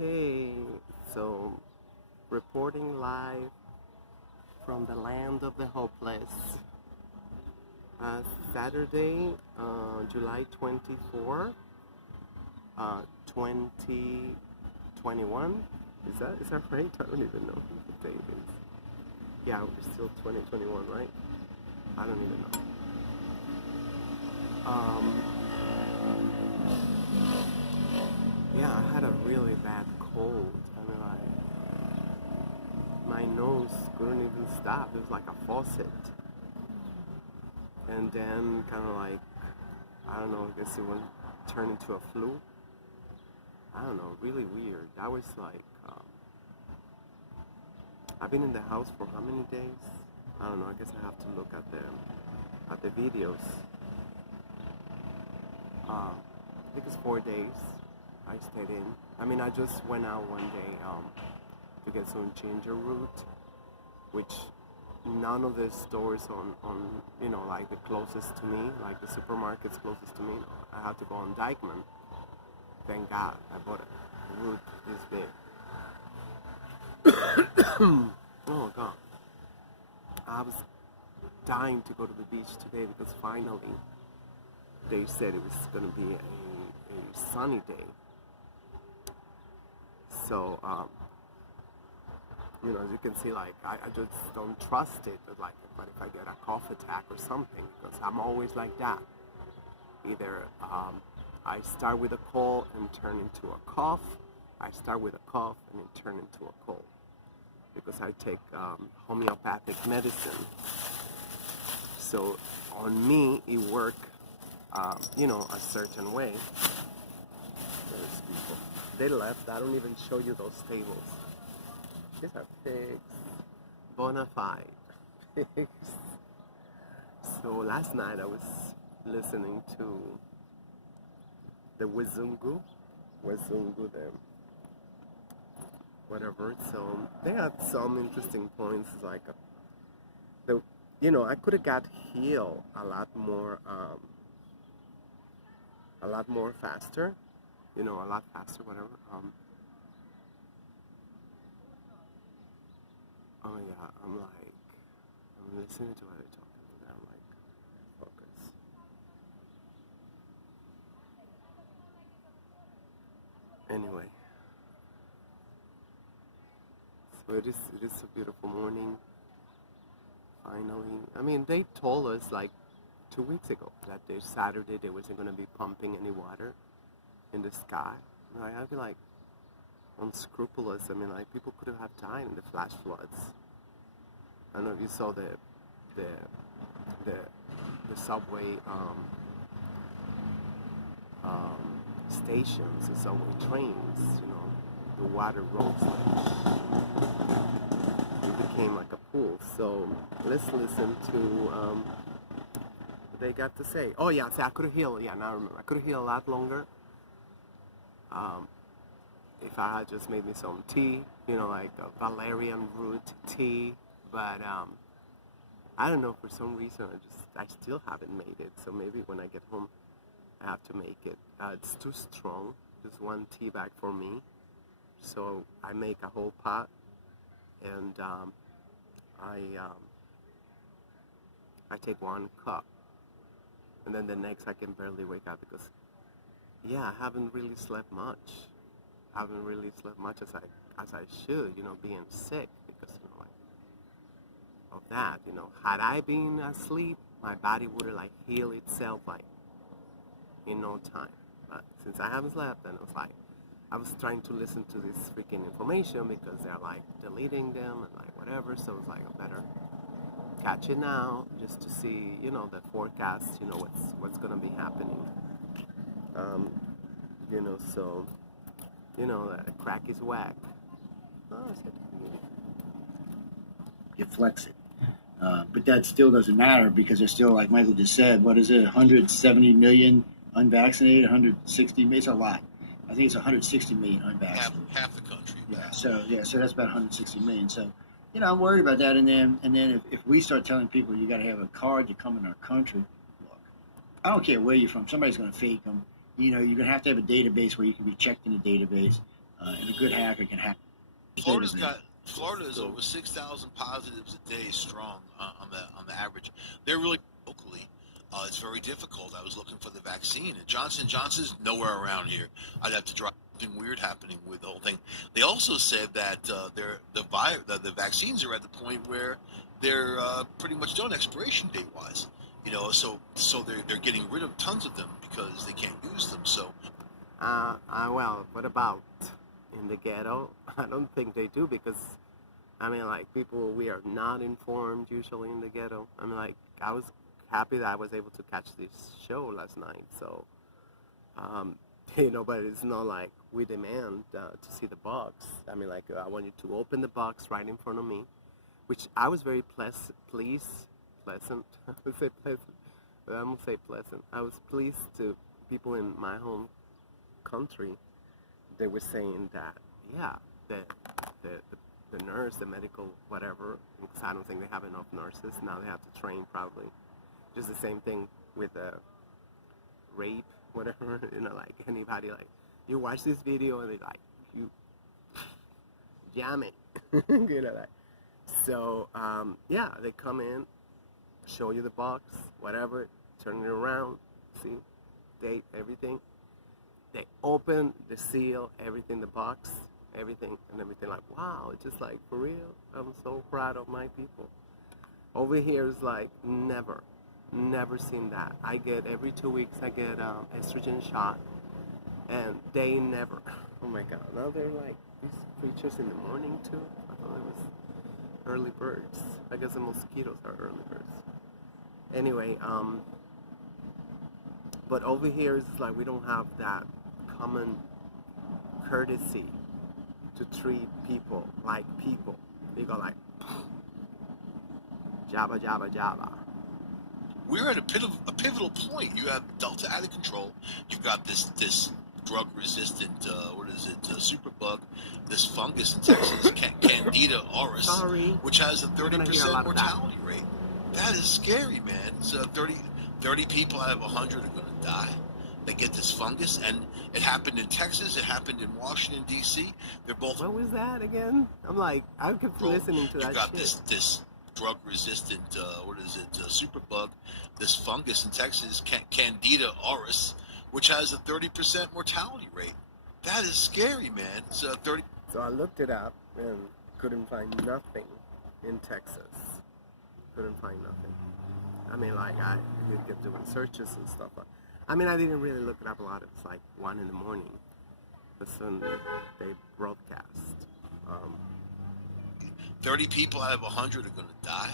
Okay, so reporting live from the land of the hopeless. Saturday, July 24, 2021. Is that right? I don't even know what date it is. Yeah, we're still 2021, right? I don't even know. Yeah, I had a really bad cold. I mean, my nose couldn't even stop. It was like a faucet. And then kind of like, I don't know, I guess it went turned into a flu. I don't know, really weird. I was like, I've been in the house for how many days? I don't know. I guess I have to look at the videos. I think it's 4 days. I stayed in. I mean, I just went out one day to get some ginger root, which none of the stores on like the closest to me, like the supermarkets closest to me, I had to go on Dykeman. Thank God I bought a root this big. Oh God. I was dying to go to the beach today because finally they said it was going to be a sunny day. So, as you can see, like, I just don't trust it. Like, but if I get a cough attack or something, because I'm always like that. Either I start with a cold and turn into a cough. I start with a cough and it turn into a cold. Because I take homeopathic medicine. So on me, it works, a certain way. There's people. They left. I don't even show you those tables. These are pigs. Bona fide pigs. So last night I was listening to the Wazungu, them, whatever. So they had some interesting points, like I could have got healed a lot more faster, a lot faster, whatever. Oh yeah, I'm listening to what they're talking about. I'm like, focus. Anyway, so it is a beautiful morning. Finally, I mean, they told us like 2 weeks ago that this Saturday there wasn't going to be pumping any water in the sky. I'd be like unscrupulous. I mean, like people could have died in the flash floods. I don't know if you saw the subway stations, the subway trains. The water rose it became like a pool. So let's listen to what they got to say. Oh yeah, see, I could have healed. Yeah, now I remember. I could have healed a lot longer. If I had just made me some tea, like a valerian root tea. But I don't know, for some reason I still haven't made it. So maybe when I get home I have to make it. It's too strong. Just one tea bag for me. So I make a whole pot, and I take 1 cup, and then the next I can barely wake up because I haven't really slept much. I haven't really slept much as I should. Being sick because like of that. Had I been asleep, my body would have like healed itself like in no time. But since I haven't slept, then I was trying to listen to this freaking information because they're like deleting them and like whatever. So it's like I better catch it now just to see, the forecast, what's gonna be happening. So the crack is whack. Oh, is it? You flex it. But that still doesn't matter because there's still, like Michael just said, what is it, 170 million unvaccinated, 160 million, it's a lot. I think it's 160 million unvaccinated. Half the country. So that's about 160 million. So, I'm worried about that. And then if we start telling people you got to have a card to come in our country, look, I don't care where you're from, somebody's going to fake them. You're going to have a database where you can be checked in a database. and a good hacker can hack. Florida's got That's Florida's true. over 6,000 positives a day strong on the average. They're really locally. It's very difficult. I was looking for the vaccine, and Johnson Johnson's nowhere around here. I'd have to drive. Something weird happening with the whole thing. They also said that the vaccines are at the point where they're pretty much done expiration date wise. So they're getting rid of tons of them because they can't use them. So Well, what about in the ghetto? I don't think they do because, I mean, like, people, we are not informed usually in the ghetto. I mean, like, I was happy that I was able to catch this show last night. So, um, but it's not like we demand to see the box. I mean, like, I want you to open the box right in front of me, which I was very pleasant. I would say pleasant, but I'm gonna say pleasant. I was pleased to people in my home country. They were saying that, yeah, the nurse, the medical, whatever, because I don't think they have enough nurses. Now they have to train probably. Just the same thing with rape, whatever, like anybody, like, you watch this video and they like, you jam it, like. So, yeah, they come in, show you the box, whatever, turn it around, see, date, everything. They open the seal, everything, the box, everything, and everything. Like, wow, it's just like, for real. I'm so proud of my people. Over here is like never seen that. I get every 2 weeks. I get estrogen shot, and they never. Oh my God! Now they're like these creatures in the morning too. I thought it was early birds. I guess the mosquitoes are early birds. Anyway, but over here is like we don't have that common courtesy to treat people like people. They go like jabba jabba jabba. we're at a pivotal point. You have Delta out of control. You've got this drug resistant superbug, this fungus in Texas, Candida auris, Sorry, which has a you're gonna hear a 30% lot of that. mortality rate. That is scary, man. It's 30 people out of 100 are going to die. They get this fungus, and it happened in Texas. It happened in Washington D.C. They're both. What was that again? I'm like, I kept Bro, listening to you've that got shit. this drug resistant superbug, this fungus in Texas, Candida auris, which has a 30% mortality rate. That is scary, man. It's 30. So I looked it up and couldn't find nothing in Texas. Couldn't find nothing. I mean, like, I kept doing searches and stuff. I mean, I didn't really look it up a lot. It was like 1 in the morning. But soon they broadcast. 30 people out of 100 are going to die.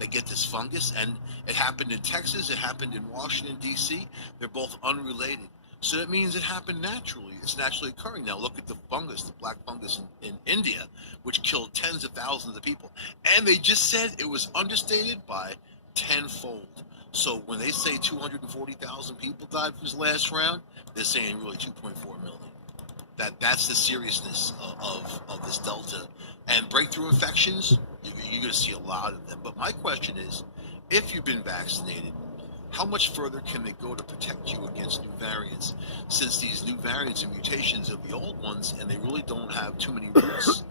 They get this fungus, and it happened in Texas. It happened in Washington, D.C. They're both unrelated. So that means it happened naturally. It's naturally occurring. Now look at the fungus, the black fungus in India, which killed tens of thousands of people. And they just said it was understated by tenfold. So when they say 240,000 people died from this last round, they're saying really 2.4 million. That's the seriousness of this Delta. And breakthrough infections, you're going to see a lot of them. But my question is, if you've been vaccinated, how much further can they go to protect you against new variants, since these new variants and mutations of the old ones, and they really don't have too many roots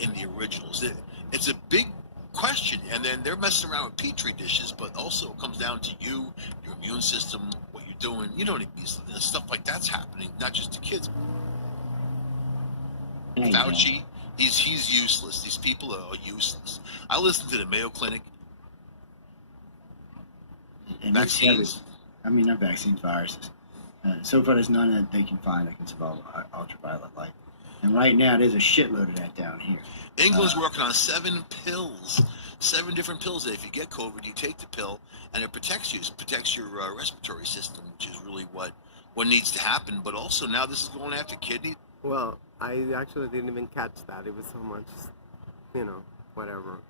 in the originals? It's a big question, and then they're messing around with petri dishes, but also it comes down to you, your immune system, what you're doing. You know, stuff like that's happening, not just to kids. Fauci, he's useless. These people are useless. I listen to the Mayo Clinic. And Vaccines. not vaccines, viruses. So far, there's none that they can find that can survive ultraviolet light. And right now, there's a shitload of that down here. England's working on 7 pills, 7 different pills that if you get COVID, you take the pill, and it protects you. It protects your respiratory system, which is really what needs to happen. But also now this is going after kidney. Well, I actually didn't even catch that. It was so much, whatever.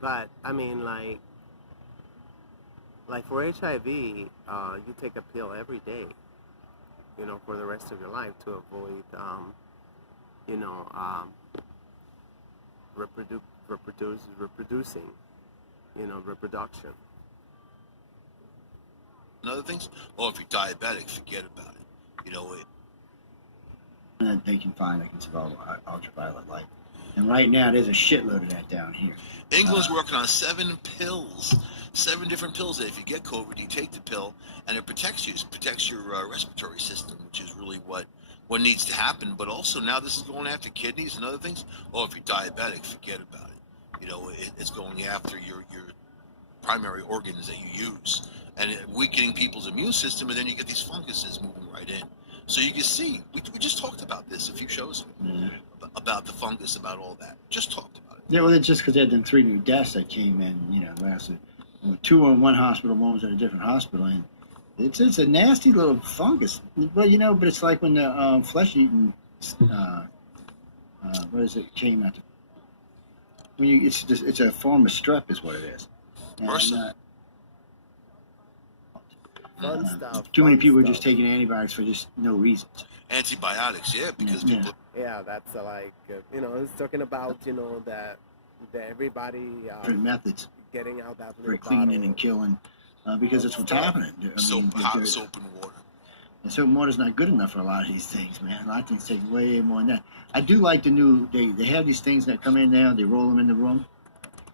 But I mean, like for HIV, you take a pill every day, for the rest of your life to avoid, reproducing, reproduction. And other things. Oh, if you're diabetic, forget about it. that they can find that can survive ultraviolet light. And right now, there's a shitload of that down here. England's working on 7 pills, 7 different pills that if you get COVID, you take the pill, and it protects you. It protects your respiratory system, which is really what needs to happen. But also now this is going after kidneys and other things. Oh, if you're diabetic, forget about it. You know, it's going after your primary organs that you use, and weakening people's immune system, and then you get these funguses moving right in. So you can see, we just talked about this a few shows ago, about the fungus, about all that. Just talked about it. Yeah, well, it's just because they had them 3 new deaths that came in, lasted. 2 were in one hospital, 1 was at a different hospital, and it's a nasty little fungus. But but it's like when the flesh-eating, what is it, came out. It's a form of strep, is what it is. MRSA. Fun stuff. Too many fun people are stuff. just taking antibiotics for just no reason. Antibiotics, yeah, because Yeah. people. Yeah, that's it's talking about that everybody Different methods getting out that for little cleaning bottle. and killing, because it's what's happening. Hot soap and water. And soap and water's not good enough for a lot of these things, man. A lot of things take way more than that. I do like the new. They have these things that come in now. They roll them in the room.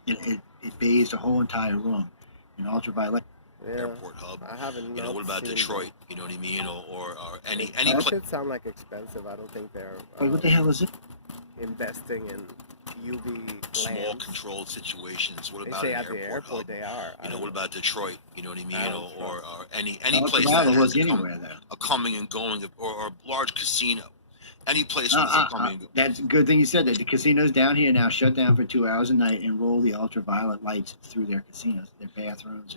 It bathes the whole entire room in ultraviolet. Yeah, Airport hub. I haven't. You know, what about seen Detroit? You know what I mean? Or any That place. could sound like expensive. I don't think they're Like, what the hell is it? investing in UV Small lamps. controlled situations. What They about say an at the airport airport hub? they are. I You know, don't what about Detroit? You know what I mean? I don't Or any place that Ultraviolet has work anywhere though. a coming and going, or a large casino. Any place with a coming and going. That's a good thing you said that. The casinos down here now shut down for 2 hours a night and roll the ultraviolet lights through their casinos, their bathrooms.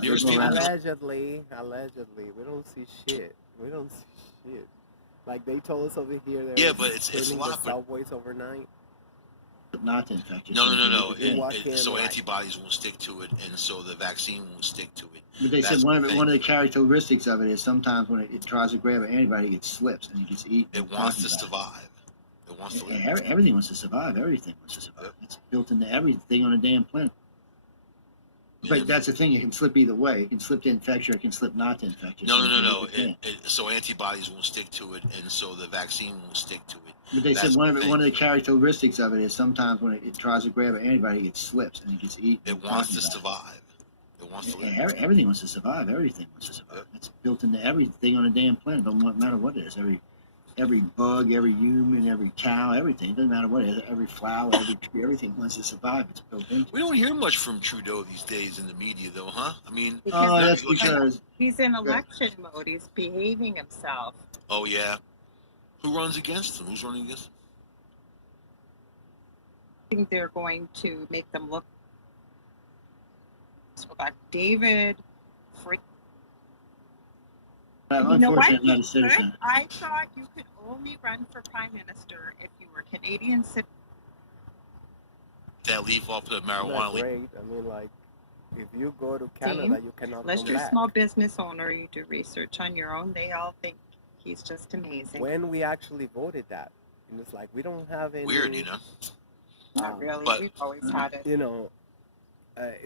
Nearest they go people- around- Allegedly, we don't see shit. We don't see shit. Like they told us over here. Yeah, but it's a cleaning lot, the but- subways overnight. not to infect you. No. You walk in, So like- antibodies won't stick to it, and so the vaccine won't stick to it. But they That's said one the of the characteristics of it is sometimes when it tries to grab an antibody, it slips and it gets eaten. It wants to survive. It wants to live. Everything wants to survive. Everything wants to survive. Yep. It's built into everything on a damn planet. Yeah. But that's the thing. It can slip either way. It can slip to infect you. It can slip not to infect you. No. It can't. So antibodies won't stick to it, and so the vaccine won't stick to it. But they That's said one the of thing. the characteristics of it is sometimes when it tries to grab an antibody, it slips and it gets eaten. It wants to survive. It wants to live. Everything wants to survive. Everything wants to survive. Yep. It's built into everything on a damn planet. Don't matter what it is. Every bug, every human, every cow, everything. It doesn't matter what it is. Every flower, every tree, everything wants to survive. It's built into. We don't hear much from Trudeau these days in the media, though, huh? I mean, Oh, Because that's Look- because he's in election mode. He's behaving himself. oh yeah. Who runs against him? Who's running against him? I think they're going to make them look. So we got David Free. I'm You know what? unfortunately not a citizen. Good. I thought you could only run for prime minister if you were Canadian citizen. That leave off the Isn't that marijuana leaf. great? I mean, like, if you go to Canada, you cannot Unless come you're a back. small business owner, you do research on your own. They all think he's just amazing. When we actually voted that, and it's like we don't have any. Weird, you know. Not really. But- We've always had it.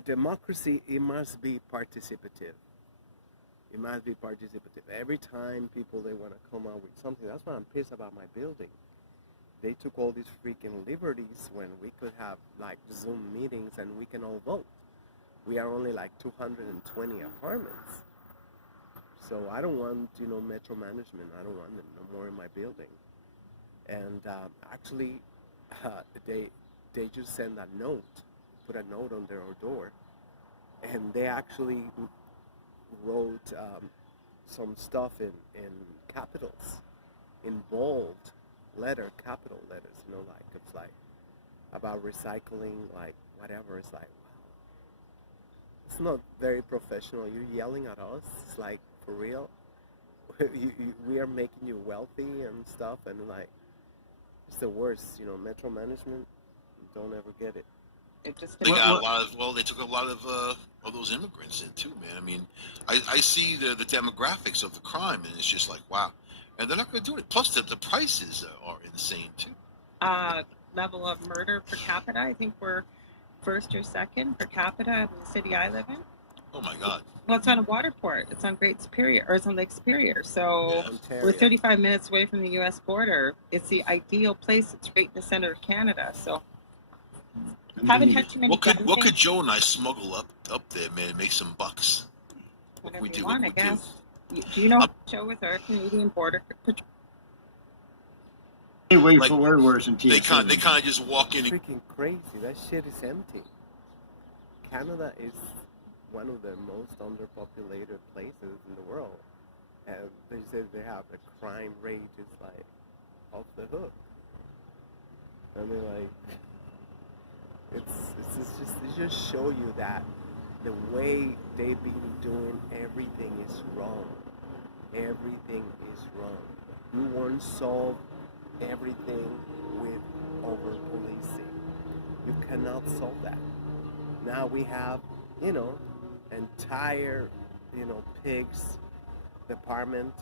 Democracy, it must be participative. It must be participative. Every time people they want to come out with something, that's why I'm pissed about my building. They took all these freaking liberties when we could have like Zoom meetings and we can all vote. We are only like 220 apartments. So I don't want, Metro Management. I don't want them no more in my building. And actually, they just send a note, put a note on their door, and they actually wrote some stuff in capitals, in bold capital letters. It's like about recycling, like whatever. It's like, wow, it's not very professional. You're yelling at us. It's like, for real. We are making you wealthy and stuff, and like, it's the worst. Metro Management, don't ever get it. It just They got a lot of. Well, they took a lot of those immigrants in too, man. I mean, I see the demographics of the crime, and it's just like, wow. And they're not going to do it. Plus, the prices are insane too. level of murder per capita. I think we're first or second per capita in the city I live in. Oh my God. Well, it's on a water port. It's on Great Superior, or it's on Lake Superior. So Yeah. we're Ontario. 35 minutes away from the U.S. border. It's the ideal place. It's right in the center of Canada. So I haven't mean, had too many What could gun things. Joe and I smuggle up there, man, and make some bucks? What Whatever we you do? want, What I we do? guess. Do you know how to show with our Canadian border patrol? they wait Like, for way worse than They TSA. kind of just walk in. And, Freaking crazy. That shit is empty. Canada is one of the most underpopulated places in the world. And they say they have a crime rate is like off the hook. And they're like, it just show you that the way they've been doing everything is wrong. Everything is wrong. You won't solve everything with over policing. You cannot solve that. Now we have, entire, pigs department